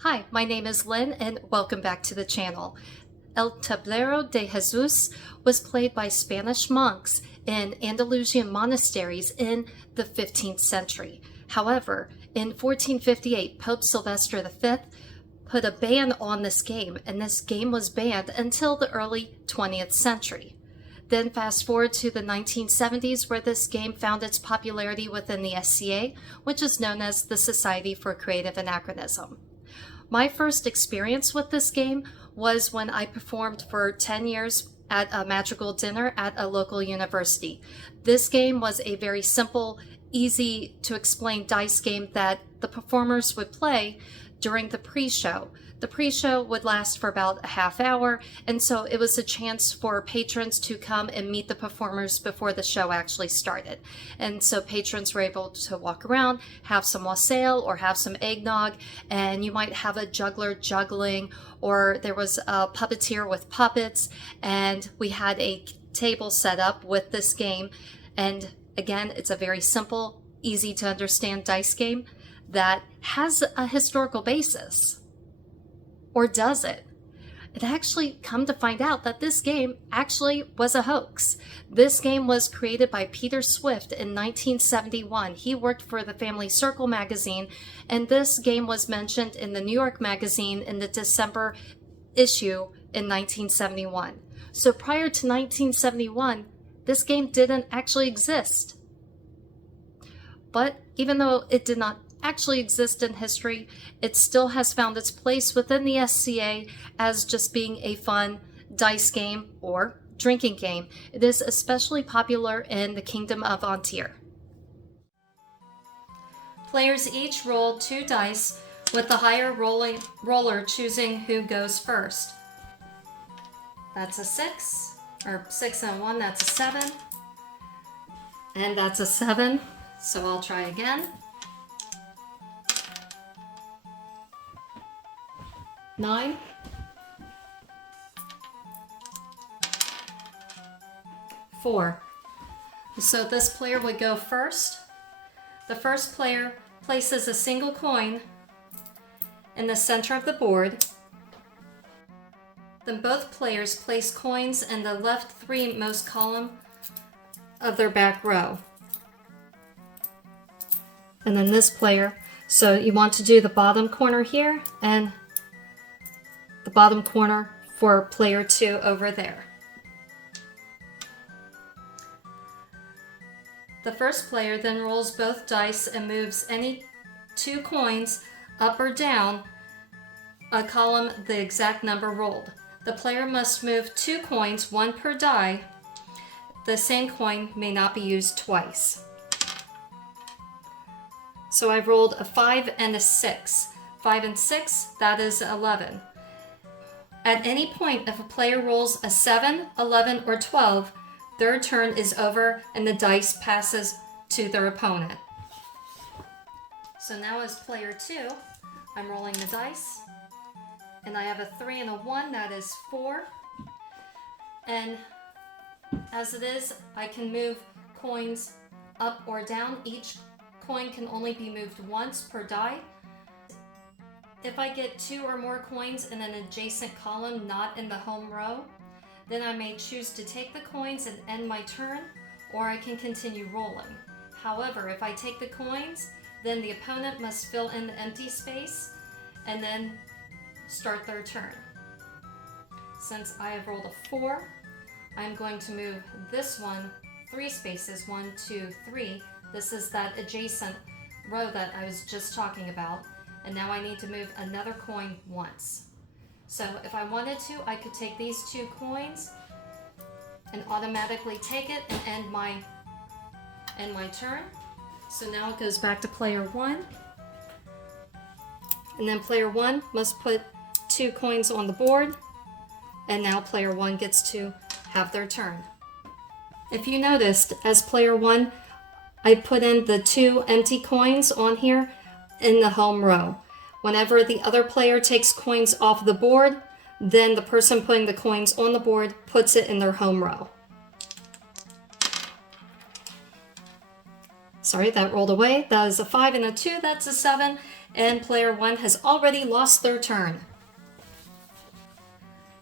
Hi, my name is Lynn and welcome back to the channel. El Tablero de Jesús was played by Spanish monks in Andalusian monasteries in the 15th century. However, in 1458, Pope Sylvester V put a ban on this game, and this game was banned until the early 20th century. Then fast forward to the 1970s, where this game found its popularity within the SCA, which is known as the Society for Creative Anachronism. My first experience with this game was when I performed for 10 years at a magical dinner at a local university. This game was a very simple, easy to explain dice game that the performers would play during the pre-show. The pre-show would last for about a half hour, and so it was a chance for patrons to come and meet the performers before the show actually started. And so patrons were able to walk around, have some wassail or have some eggnog, and you might have a juggler juggling, or there was a puppeteer with puppets, and we had a table set up with this game. And again, it's a very simple, easy to understand dice game that has a historical basis. Or does it? It actually come to find out that this game actually was a hoax. This game was created by Peter Swift in 1971. He worked for the Family Circle magazine, and this game was mentioned in the New York magazine in the December issue in 1971. So prior to 1971, this game didn't actually exist. But even though it did not actually exist in history, it still has found its place within the SCA as just being a fun dice game or drinking game. It is especially popular in the Kingdom of Antir. Players each roll 2 dice, with the higher roller choosing who goes first. That's a 6, or 6 and 1, that's a 7. And that's a 7, so I'll try again. 9. 4. So this player would go first. The first player places a single coin in the center of the board. Then both players place coins in the left 3 most column of their back row. And then this player, so you want to do the bottom corner here and the bottom corner for player 2 over there. The first player then rolls both dice and moves any 2 coins up or down a column the exact number rolled. The player must move 2 coins, 1 per die. The same coin may not be used twice. So I've rolled a 5 and a 6. 5 and 6, that is 11. At any point, if a player rolls a 7, 11, or 12, their turn is over and the dice passes to their opponent. So now as player 2, I'm rolling the dice, and I have a 3 and a 1, that is 4. And as it is, I can move coins up or down. Each coin can only be moved once per die. If I get 2 or more coins in an adjacent column not in the home row, then I may choose to take the coins and end my turn, or I can continue rolling. However, if I take the coins, then the opponent must fill in the empty space and then start their turn. Since I have rolled a 4, I'm going to move this one 3 spaces, 1, 2, 3. This is that adjacent row that I was just talking about. And now I need to move another coin once. So if I wanted to, I could take these 2 coins and automatically take it and end my turn. So now it goes back to player 1. And then player 1 must put 2 coins on the board. And now player 1 gets to have their turn. If you noticed, as player 1, I put in the 2 empty coins on here in the home row. Whenever the other player takes coins off the board, then the person putting the coins on the board puts it in their home row. Sorry, that rolled away. That is a 5 and a 2, that's a 7. and player 1 has already lost their turn.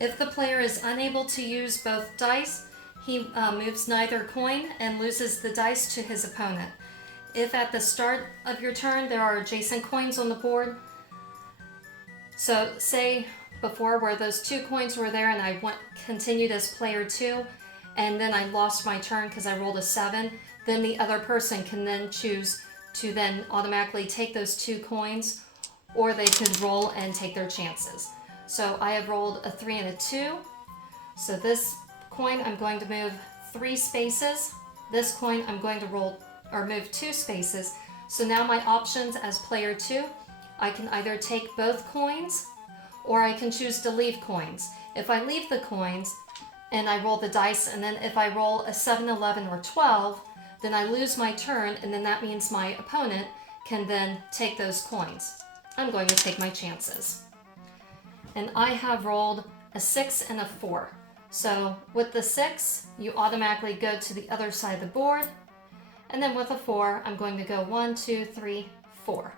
If the player is unable to use both dice, he moves neither coin and loses the dice to his opponent. If at the start of your turn there are adjacent coins on the board, so say before where those 2 coins were there and I continued as player 2, and then I lost my turn because I rolled a 7, then the other person can then choose to then automatically take those 2 coins, or they could roll and take their chances. So I have rolled a 3 and a 2. So this coin I'm going to move 3 spaces. This coin I'm going to move 2 spaces. So now my options as player 2, I can either take both coins or I can choose to leave coins. If I leave the coins and I roll the dice, and then if I roll a 7, 11, or 12, then I lose my turn, and then that means my opponent can then take those coins. I'm going to take my chances. And I have rolled a 6 and a 4. So with the 6, you automatically go to the other side of the board. And then with a 4, I'm going to go 1, 2, 3, 4.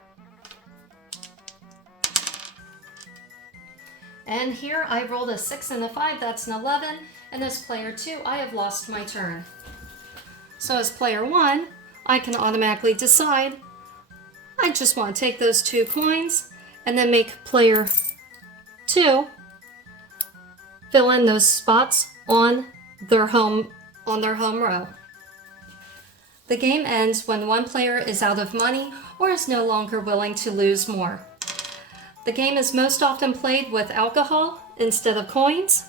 And here I rolled a 6 and a 5, that's an 11. And as player 2, I have lost my turn. So as player 1, I can automatically decide I just want to take those 2 coins and then make player 2 fill in those spots on their home row. The game ends when one player is out of money or is no longer willing to lose more. The game is most often played with alcohol instead of coins.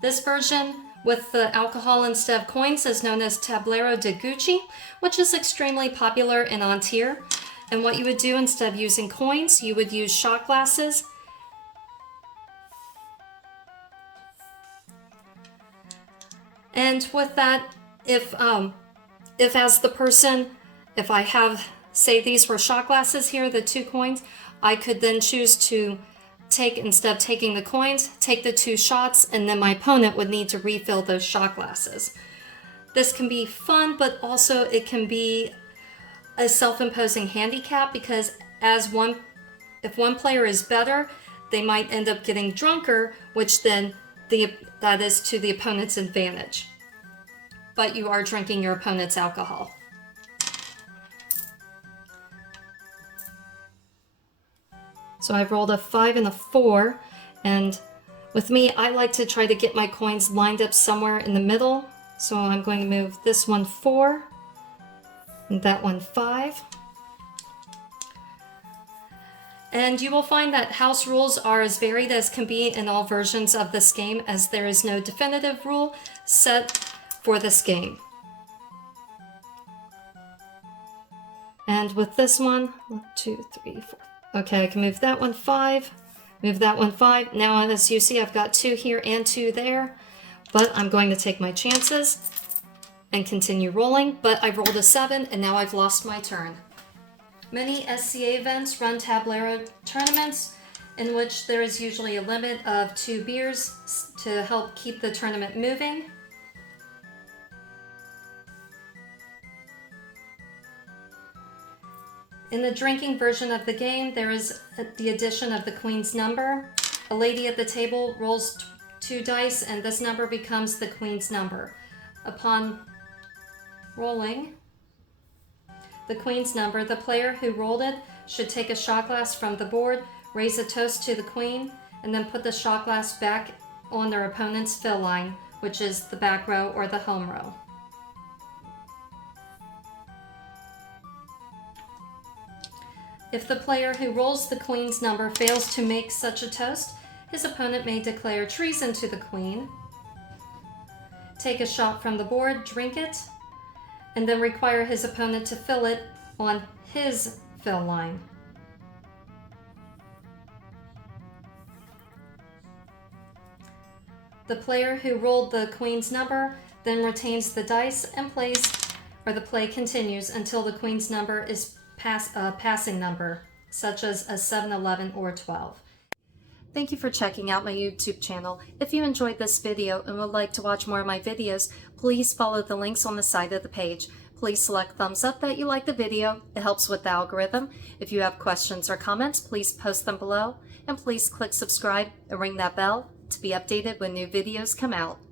This version with the alcohol instead of coins is known as Tablero de Gucci, which is extremely popular in Antir. And what you would do instead of using coins, you would use shot glasses. And with that, if as the person, if I have, say these were shot glasses here, the 2 coins, I could then choose to take, instead of taking the coins, take the 2 shots, and then my opponent would need to refill those shot glasses. This can be fun, but also it can be a self-imposing handicap, because if one player is better, they might end up getting drunker, which then that is to the opponent's advantage. But you are drinking your opponent's alcohol. So I've rolled a 5 and a 4, and with me, I like to try to get my coins lined up somewhere in the middle. So I'm going to move this one 4, and that one 5. And you will find that house rules are as varied as can be in all versions of this game, as there is no definitive rule set for this game. And with this one, 1, 2, 3, 4. Okay, I can move that one 5, move that one 5. Now, as you see, I've got 2 here and 2 there, but I'm going to take my chances and continue rolling. But I rolled a 7, and now I've lost my turn. Many SCA events run Tablero tournaments in which there is usually a limit of 2 beers to help keep the tournament moving. In the drinking version of the game, there is the addition of the queen's number. A lady at the table rolls 2 dice, and this number becomes the queen's number. Upon rolling the queen's number, the player who rolled it should take a shot glass from the board, raise a toast to the queen, and then put the shot glass back on their opponent's fill line, which is the back row or the home row. If the player who rolls the queen's number fails to make such a toast, his opponent may declare treason to the queen, take a shot from the board, drink it, and then require his opponent to fill it on his fill line. The player who rolled the queen's number then retains the dice and plays, or the play continues until the queen's number is a passing number, such as a 7, 11, or 12. Thank you for checking out my YouTube channel. If you enjoyed this video and would like to watch more of my videos, please follow the links on the side of the page. Please select thumbs up that you like the video. It helps with the algorithm. If you have questions or comments, please post them below. And please click subscribe and ring that bell to be updated when new videos come out.